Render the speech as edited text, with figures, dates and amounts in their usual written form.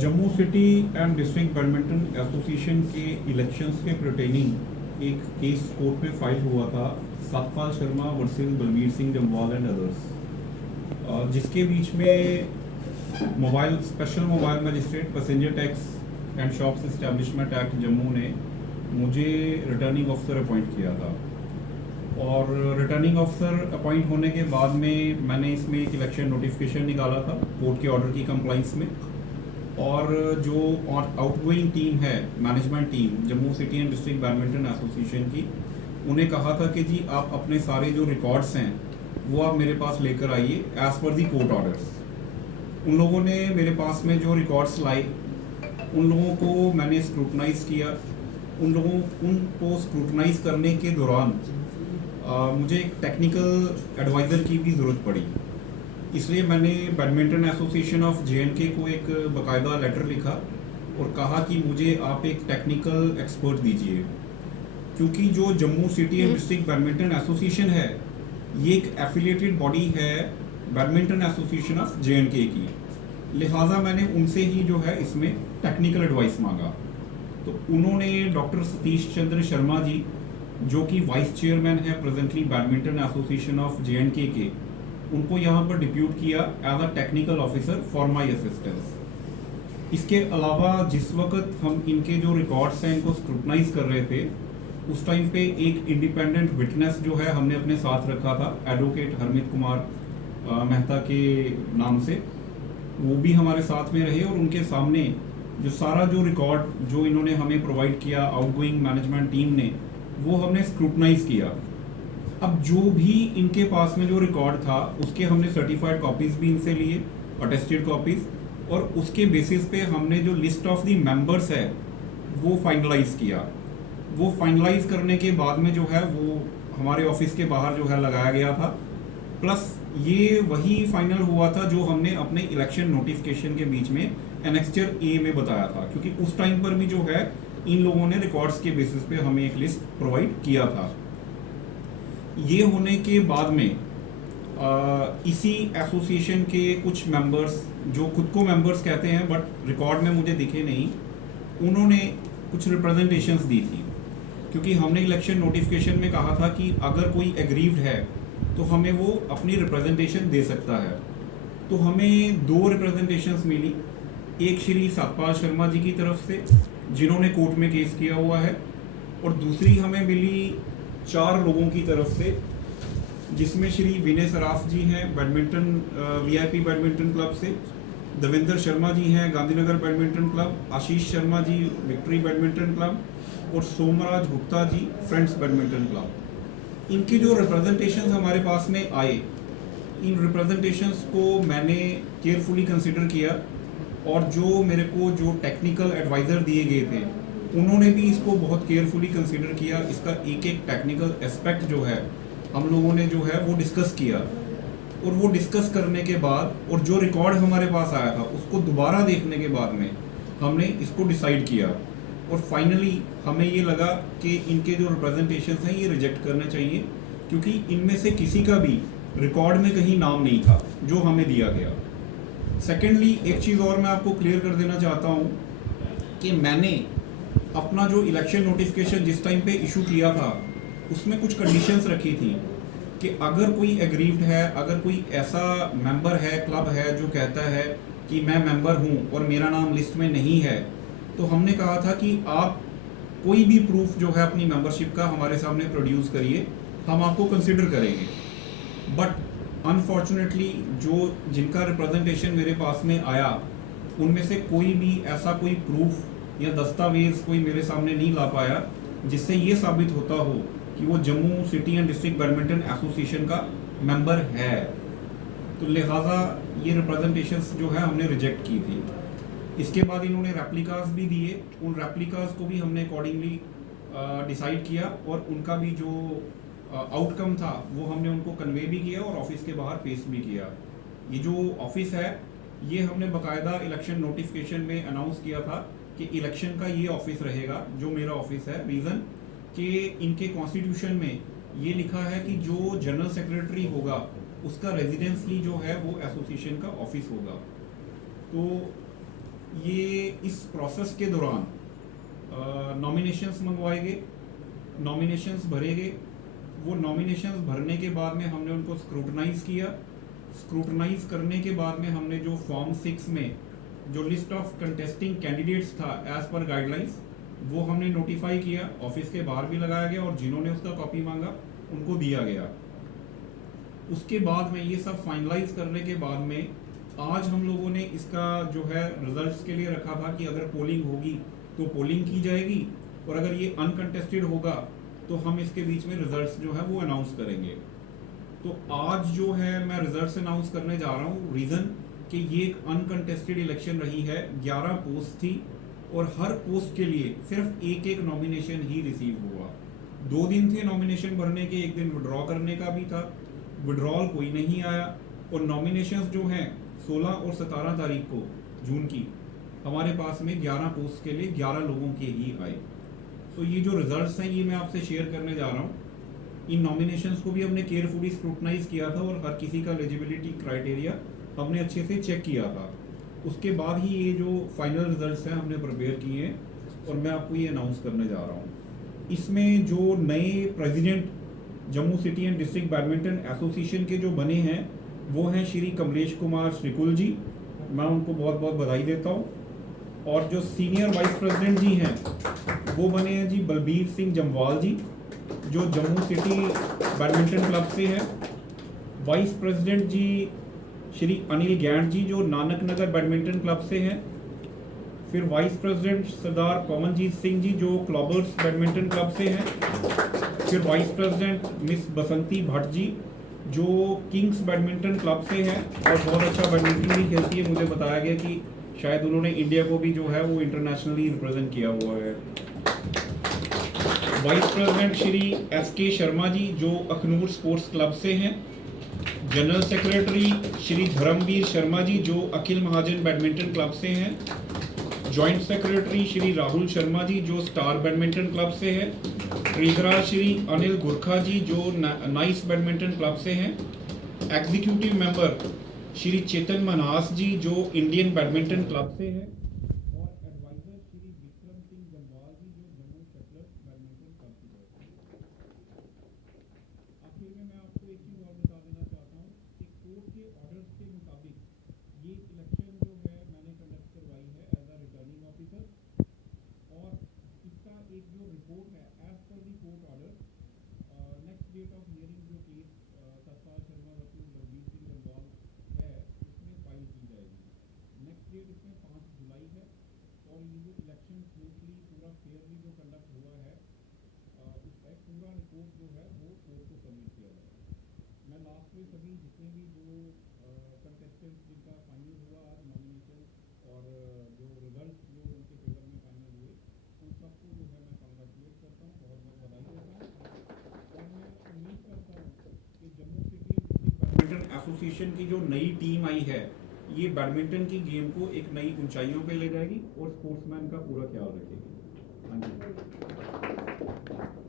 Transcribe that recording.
Jammu city and district badminton association के elections के pertaining एक केस कोर्ट में फाइल हुआ था, Satpal Sharma versus Balbir Singh Jamwal and others, जिसके बीच में mobile special mobile magistrate passenger tax and shops establishment act Jammu ने मुझे रिटर्निंग ऑफिसर अपॉइंट किया था। और रिटर्निंग ऑफिसर अपॉइंट होने के बाद में मैंने इसमें एक इलेक्शन नोटिफिकेशन निकाला था कोर्ट के ऑर्डर की कंप्लाइंस में। और जो आउटगोइंग टीम है, management team Jammu city and district badminton association की, उन्हें कहा था कि जी आप अपने सारे जो रिकॉर्ड्स हैं वो आप मेरे पास लेकर आइए as per the court orders. उन लोगों ने मेरे पास में जो रिकॉर्ड्स लाए, उन लोगों को मैंने स्क्रूटनाइज किया। उनको स्क्रूटनाइज करने के दौरान मुझे एक टेक्निकल एडवाइज़र की भी ज़रूरत पड़ी। इसलिए मैंने बैडमिंटन एसोसिएशन ऑफ जे को एक बाकायदा लेटर लिखा और कहा कि मुझे आप एक टेक्निकल एक्सपर्ट दीजिए, क्योंकि जो Jammu city and district badminton association है ये एक एफिलिएटेड बॉडी है बैडमिंटन एसोसिएशन ऑफ जे की। लिहाजा मैंने उनसे ही जो है इसमें टेक्निकल एडवाइस मांगा। तो उन्होंने डॉक्टर सतीश चंद्र शर्मा जी, जो कि वाइस चेयरमैन है presently badminton association of J K, उनको यहाँ पर डिप्यूट किया as a technical officer for my assistance. इसके अलावा जिस वक्त हम इनके जो रिकॉर्ड्स हैं इनको स्क्रूटनाइज कर रहे थे, उस टाइम पे एक इंडिपेंडेंट विटनेस जो है हमने अपने साथ रखा था, एडवोकेट हरमित कुमार मेहता के नाम से। वो भी हमारे साथ में रहे और उनके सामने जो सारा जो रिकॉर्ड जो इन्होंने हमें प्रोवाइड किया आउटगोइंग मैनेजमेंट टीम ने, वो हमने स्क्रूटनाइज किया। अब जो भी इनके पास में जो रिकॉर्ड था उसके हमने सर्टिफाइड कॉपीज भी इनसे लिए, अटेस्टेड कॉपीज, और उसके बेसिस पे हमने जो लिस्ट ऑफ दी मेंबर्स है वो फाइनलाइज किया। वो फाइनलाइज करने के बाद में जो है वो हमारे ऑफिस के बाहर जो है लगाया गया था। प्लस ये वही फाइनल हुआ था जो हमने अपने इलेक्शन नोटिफिकेशन के बीच में एनेक्स्चर ए में बताया था, क्योंकि उस टाइम पर भी जो है इन लोगों ने रिकॉर्ड्स के बेसिस पे हमें एक लिस्ट प्रोवाइड किया था। ये होने के बाद में इसी एसोसिएशन के कुछ मेंबर्स जो खुद को मेंबर्स कहते हैं बट रिकॉर्ड में मुझे दिखे नहीं, उन्होंने कुछ रिप्रेजेंटेशंस दी थी, क्योंकि हमने इलेक्शन नोटिफिकेशन में कहा था कि अगर कोई एग्रीव्ड है तो हमें वो अपनी रिप्रेजेंटेशन दे सकता है। तो हमें 2 रिप्रेजेंटेशंस मिली, एक श्री सतपाल शर्मा जी की तरफ से जिन्होंने कोर्ट में केस किया हुआ है, और दूसरी हमें मिली 4 लोगों की तरफ से, जिसमें श्री विनय सराफ जी हैं बैडमिंटन वीआईपी बैडमिंटन क्लब से, देवेंद्र शर्मा जी हैं Gandhinagar badminton club, Ashish Sharma ji victory badminton club, और Somraj Gupta ji friends badminton club. इनके जो रिप्रेजेंटेशंस हमारे पास में आए, इन रिप्रेजेंटेशंस को मैंने केयरफुली कंसिडर किया, और जो मेरे को जो टेक्निकल एडवाइज़र दिए गए थे उन्होंने भी इसको बहुत केयरफुली कंसीडर किया। इसका एक एक टेक्निकल एस्पेक्ट जो है हम लोगों ने जो है वो डिस्कस किया, और वो डिस्कस करने के बाद और जो रिकॉर्ड हमारे पास आया था उसको दोबारा देखने के बाद में हमने इसको डिसाइड किया, और फाइनली हमें ये लगा कि इनके जो रिप्रेजेंटेशंस हैं ये रिजेक्ट करने चाहिए, क्योंकि इनमें से किसी का भी रिकॉर्ड में कहीं नाम नहीं था जो हमें दिया गया। सेकेंडली एक चीज़ और मैं आपको क्लियर कर देना चाहता हूँ कि मैंने अपना जो इलेक्शन नोटिफिकेशन जिस टाइम पे इशू किया था उसमें कुछ कंडीशंस रखी थी कि अगर कोई एग्रीव्ड है, अगर कोई ऐसा मेंबर है, क्लब है जो कहता है कि मैं मेंबर हूँ और मेरा नाम लिस्ट में नहीं है, तो हमने कहा था कि आप कोई भी प्रूफ जो है अपनी मेंबरशिप का हमारे सामने प्रोड्यूस करिए, हम आपको कंसिडर करेंगे। बट अनफॉर्चुनेटली जो जिनका रिप्रेजेंटेशन मेरे पास में आया उनमें से कोई भी ऐसा कोई प्रूफ या दस्तावेज कोई मेरे सामने नहीं ला पाया जिससे ये साबित होता हो कि वो Jammu city and district badminton association का मेंबर है। तो लिहाजा ये रिप्रेजेंटेशंस जो है हमने रिजेक्ट की थी। इसके बाद इन्होंने रेप्लिकास भी दिए, उन रेप्लिकास को भी हमने अकॉर्डिंगली डिसाइड किया, और उनका भी जो आउटकम था वो हमने उनको कन्वे भी किया और ऑफिस के बाहर पेश भी किया। ये जो ऑफिस है ये हमने बाकायदा इलेक्शन नोटिफिकेशन में अनाउंस किया था कि इलेक्शन का ये ऑफिस रहेगा जो मेरा ऑफिस है। रीज़न कि इनके कॉन्स्टिट्यूशन में ये लिखा है कि जो जनरल सेक्रेटरी होगा उसका रेजिडेंसली जो है वो एसोसिएशन का ऑफिस होगा। तो ये इस प्रोसेस के दौरान नॉमिनेशंस मंगवाए गए, नॉमिनेशंस भरे गए। वो नॉमिनेशंस भरने के बाद में हमने उनको स्क्रूटनाइज किया। स्क्रूटनाइज करने के बाद में हमने जो फॉर्म 6 में जो लिस्ट ऑफ कंटेस्टिंग कैंडिडेट्स था एज पर गाइडलाइंस, वो हमने नोटिफाई किया, ऑफिस के बाहर भी लगाया गया और जिन्होंने उसका कॉपी मांगा उनको दिया गया। उसके बाद में ये सब फाइनलाइज करने के बाद में आज हम लोगों ने इसका जो है रिजल्ट्स के लिए रखा था कि अगर पोलिंग होगी तो पोलिंग की जाएगी और अगर ये अनकंटेस्टेड होगा तो हम इसके बीच में रिजल्ट्स जो है वो अनाउंस करेंगे। तो आज जो है मैं रिजल्ट्स अनाउंस करने जा रहा हूँ। रीज़न कि ये एक अनकंटेस्टेड इलेक्शन रही है, 11 पोस्ट थी और हर पोस्ट के लिए सिर्फ एक एक नॉमिनेशन ही रिसीव हुआ। 2 दिन थे नॉमिनेशन भरने के, एक दिन विड्रॉ करने का भी था, विड्रॉल कोई नहीं आया। और नॉमिनेशंस जो हैं 16 और 17 तारीख को जून की हमारे पास में 11 पोस्ट के लिए 11 लोगों के ही आए। तो ये जो रिजल्ट्स हैं ये मैं आपसे शेयर करने जा रहा हूँ। इन नॉमिनेशंस को भी हमने केयरफुली स्क्रूटनाइज किया था और हर किसी का एलिजिबिलिटी क्राइटेरिया हमने अच्छे से चेक किया था। उसके बाद ही ये जो फाइनल रिजल्ट्स हैं हमने प्रिपेयर किए हैं और मैं आपको ये अनाउंस करने जा रहा हूँ। इसमें जो नए president Jammu city and district badminton association के जो बने हैं वो हैं श्री कमलेश कुमार श्रीकुल जी, मैं उनको बहुत बहुत बधाई देता हूँ। और जो सीनियर वाइस प्रेसिडेंट जी हैं वो बने हैं जी बलबीर सिंह जम्वाल जी, जो जम्मू सिटी बैडमिंटन क्लब से हैं। वाइस प्रेसिडेंट जी श्री अनिल गैंड जी, जो नानक नगर बैडमिंटन क्लब से हैं। फिर वाइस प्रेसिडेंट सरदार पवनजीत सिंह जी, जो क्लॉबर्स बैडमिंटन क्लब से हैं। फिर वाइस प्रेसिडेंट मिस बसंती भट्ट जी, जो किंग्स बैडमिंटन क्लब से हैं और बहुत अच्छा बैडमिंटन भी खेलती है। मुझे बताया गया कि शायद उन्होंने इंडिया को भी जो है वो इंटरनेशनली रिप्रेजेंट किया हुआ है। Vice president Shri SK Sharma ji, जो अखनूर स्पोर्ट्स क्लब से हैं। जनरल सेक्रेटरी श्री धर्मवीर शर्मा जी, जो अखिल महाजन बैडमिंटन क्लब से हैं। जॉइंट सेक्रेटरी श्री राहुल शर्मा जी, जो स्टार बैडमिंटन क्लब से है। ट्रेजरर श्री अनिल गुरखा जी, जो नाइस बैडमिंटन क्लब से हैं। एग्जीक्यूटिव मेंबर श्री चेतन मनास जी, जो इंडियन बैडमिंटन क्लब से है। और एडवाइजर श्री विक्रम सिंह जम्वाल जी, जो जम्मू शटलर्स बैडमिंटन क्लब की तरफ से। आखिर में मैं आपको एक चीज़ और बता देना चाहता हूँ कि कोर्ट के ऑर्डर्स के मुताबिक ये इलेक्शन जो है मैंने कंडक्ट करवाई है एज अ रिटर्निंग ऑफिसर। और इसका एक जो रिपोर्ट है as per the court order, next date of hearing जो केस सतपाल शर्मा वर्सेस बलबीर सिंह जम्वाल है इसमें फाइल की जाएगी। नेक्स्ट डेट इसमें 5 जुलाई है। और ये जो इलेक्शन स्मूथली पूरा फेयरली जो कंडक्ट हुआ है उसका एक पूरा रिपोर्ट जो है वो कोर्ट को सबमिट किया जाएगा। मैं लास्ट में सभी जितने भी जो कंटेस्टेंट्स जिनका फाइनल हुआ आज नॉमिनेशन और जो रिजल्ट जो उनके फेवर में फाइनल हुए उन सबको जो है मैं कॉन्ग्रेचुलेट करता हूँ, बहुत बहुत बधाई देता हूँ। और मैं उम्मीद करता हूँ कि Jammu city district badminton association की जो नई टीम आई है ये बैडमिंटन की गेम को एक नई ऊंचाइयों पे ले जाएगी और स्पोर्ट्समैन का पूरा ख्याल रखेगी। हाँ जी।